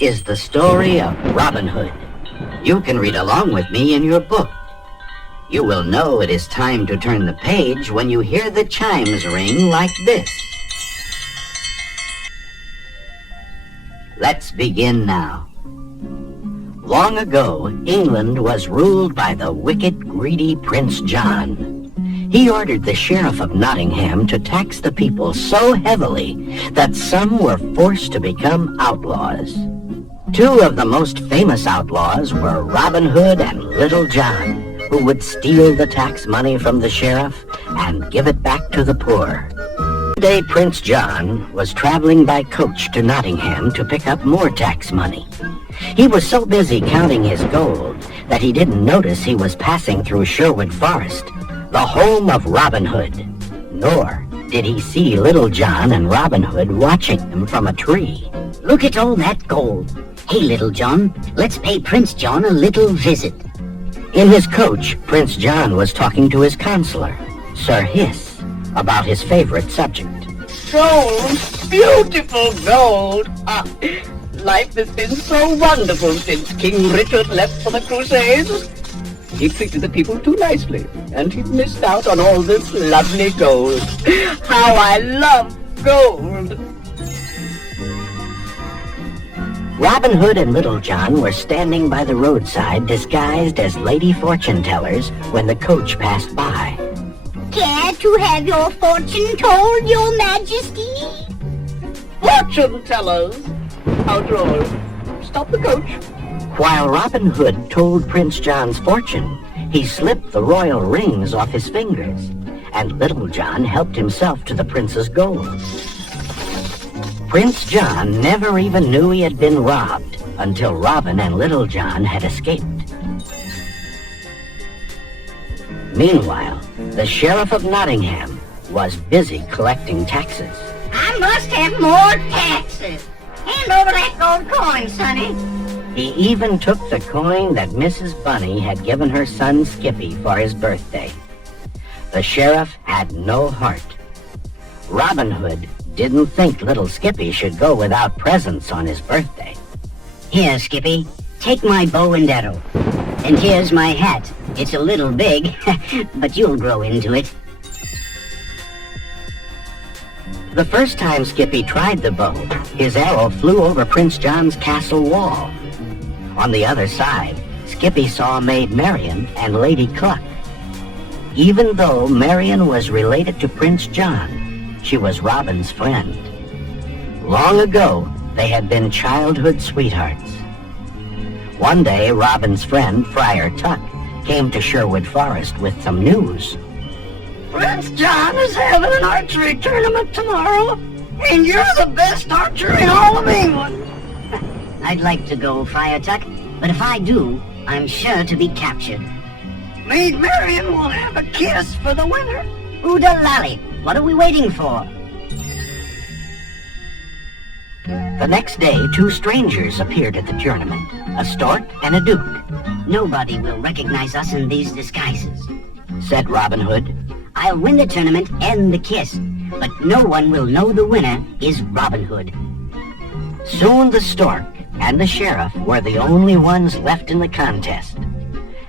is the story of Robin Hood. You can read along with me in your book. You will know it is time to turn the page when you hear the chimes ring like this. Let's begin now. Long ago, England was ruled by the wicked, greedy Prince John. He ordered the Sheriff of Nottingham to tax the people so heavily that some were forced to become outlaws. Two of the most famous outlaws were Robin Hood and Little John, who would steal the tax money from the sheriff and give it back to the poor. One day, Prince John was traveling by coach to Nottingham to pick up more tax money. He was so busy counting his gold that he didn't notice he was passing through Sherwood Forest, the home of Robin Hood. Nor did he see Little John and Robin Hood watching him from a tree. Look at all that gold. Hey, Little John, let's pay Prince John a little visit. In his coach, Prince John was talking to his counselor, Sir Hiss, about his favorite subject. Gold, beautiful gold. Life has been so wonderful since King Richard left for the Crusades. He treated the people too nicely, and he missed out on all this lovely gold. How I love gold! Robin Hood and Little John were standing by the roadside disguised as lady fortune tellers when the coach passed by. Care to have your fortune told, your majesty? Fortune tellers! How droll. Stop the coach. While Robin Hood told Prince John's fortune, he slipped the royal rings off his fingers, and Little John helped himself to the prince's gold. Prince John never even knew he had been robbed until Robin and Little John had escaped. Meanwhile, the Sheriff of Nottingham was busy collecting taxes. I must have more taxes. Hand over that gold coin, Sonny. He even took the coin that Mrs. Bunny had given her son Skippy for his birthday. The sheriff had no heart. Robin Hood didn't think little Skippy should go without presents on his birthday. Here, Skippy, take my bow and arrow. And here's my hat. It's a little big, but you'll grow into it. The first time Skippy tried the bow, his arrow flew over Prince John's castle wall. On the other side, Skippy saw Maid Marian and Lady Cluck. Even though Marian was related to Prince John, she was Robin's friend. Long ago, they had been childhood sweethearts. One day, Robin's friend, Friar Tuck, came to Sherwood Forest with some news. Prince John is having an archery tournament tomorrow, and you're the best archer in all of England. I'd like to go, Friar Tuck, but if I do, I'm sure to be captured. Maid Marian will have a kiss for the winner. Oodalally, what are we waiting for? The next day, two strangers appeared at the tournament, a stork and a duke. Nobody will recognize us in these disguises, said Robin Hood. I'll win the tournament and the kiss, but no one will know the winner is Robin Hood. Soon the stork and the sheriff were the only ones left in the contest.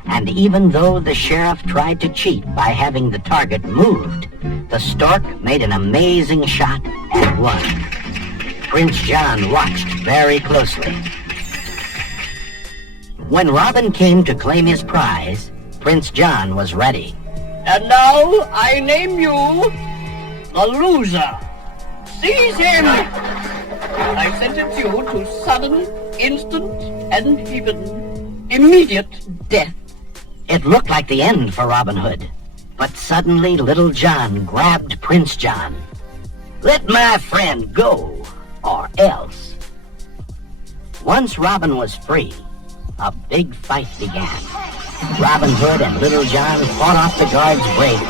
And even though the sheriff tried to cheat by having the target moved, the stork made an amazing shot and won. Prince John watched very closely. When Robin came to claim his prize, Prince John was ready. And now I name you the loser. Seize him! I sentence you to sudden, instant, and even immediate death. It looked like the end for Robin Hood, but suddenly Little John grabbed Prince John. Let my friend go, or else. Once Robin was free, a big fight began. Robin Hood and Little John fought off the guards bravely.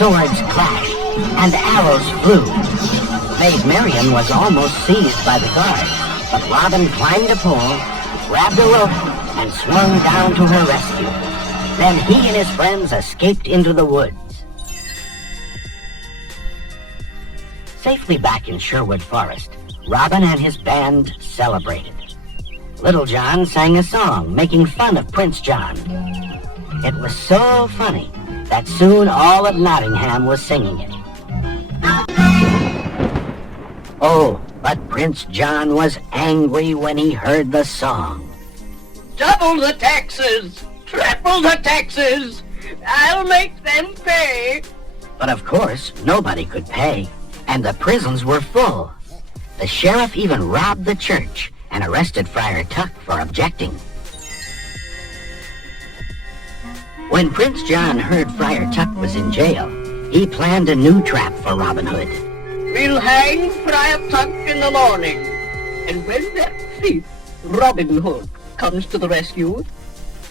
Swords clashed, and arrows flew. Maid Marian was almost seized by the guards, but Robin climbed a pole, grabbed a rope, and swung down to her rescue. Then he and his friends escaped into the woods. Safely back in Sherwood Forest, Robin and his band celebrated. Little John sang a song making fun of Prince John. It was so funny that soon all of Nottingham was singing it. Oh, but Prince John was angry when he heard the song. Double the taxes! Triple the taxes! I'll make them pay! But of course, nobody could pay, and the prisons were full. The sheriff even robbed the church and arrested Friar Tuck for objecting. When Prince John heard Friar Tuck was in jail, he planned a new trap for Robin Hood. We'll hang Friar Tuck in the morning, and when that thief, Robin Hood, comes to the rescue,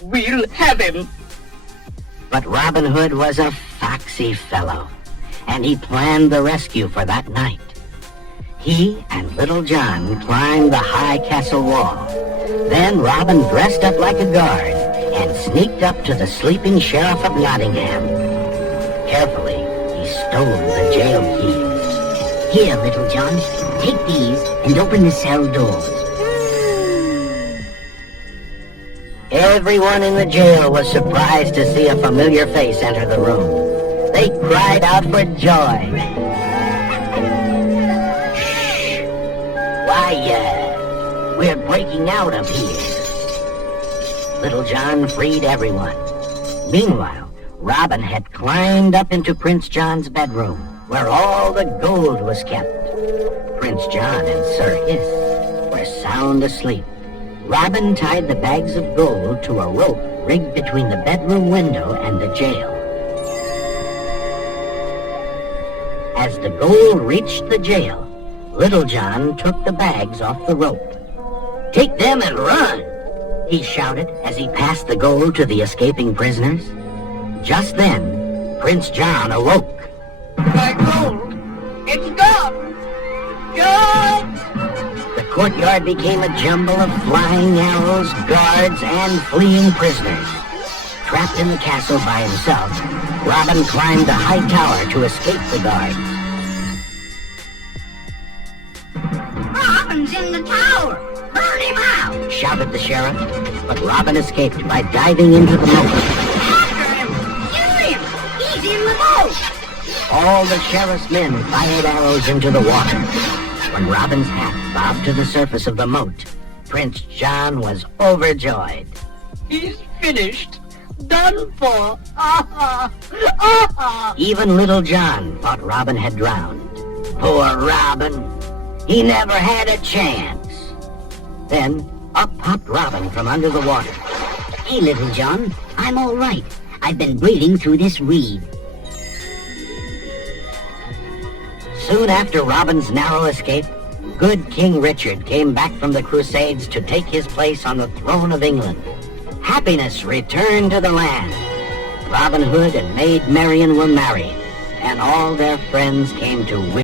we'll have him. But Robin Hood was a foxy fellow, and he planned the rescue for that night. He and Little John climbed the high castle wall. Then Robin dressed up like a guard and sneaked up to the sleeping sheriff of Nottingham. Carefully, he stole the jail keys. Here, Little John, take these and open the cell doors. Everyone in the jail was surprised to see a familiar face enter the room. They cried out for joy. Shh! Why, we're breaking out of here. Little John freed everyone. Meanwhile, Robin had climbed up into Prince John's bedroom, where all the gold was kept. Prince John and Sir Hiss were sound asleep. Robin tied the bags of gold to a rope rigged between the bedroom window and the jail. As the gold reached the jail, Little John took the bags off the rope. "Take them and run!" he shouted as he passed the gold to the escaping prisoners. Just then, Prince John awoke. My gold! It's gone! Gone! The courtyard became a jumble of flying arrows, guards, and fleeing prisoners. Trapped in the castle by himself, Robin climbed a high tower to escape the guards. Robin's in the tower! Burn him out! Shouted the sheriff, but Robin escaped by diving into the moat. After him! Shoot him! He's in the boat! All the sheriff's men fired arrows into the water. When Robin's hat bobbed to the surface of the moat, Prince John was overjoyed. He's finished! Done for! Ah ha! Even Little John thought Robin had drowned. Poor Robin! He never had a chance. Then, up popped Robin from under the water. Hey, Little John, I'm all right. I've been breathing through this reed. Soon after Robin's narrow escape, good King Richard came back from the Crusades to take his place on the throne of England. Happiness returned to the land. Robin Hood and Maid Marian were married, and all their friends came to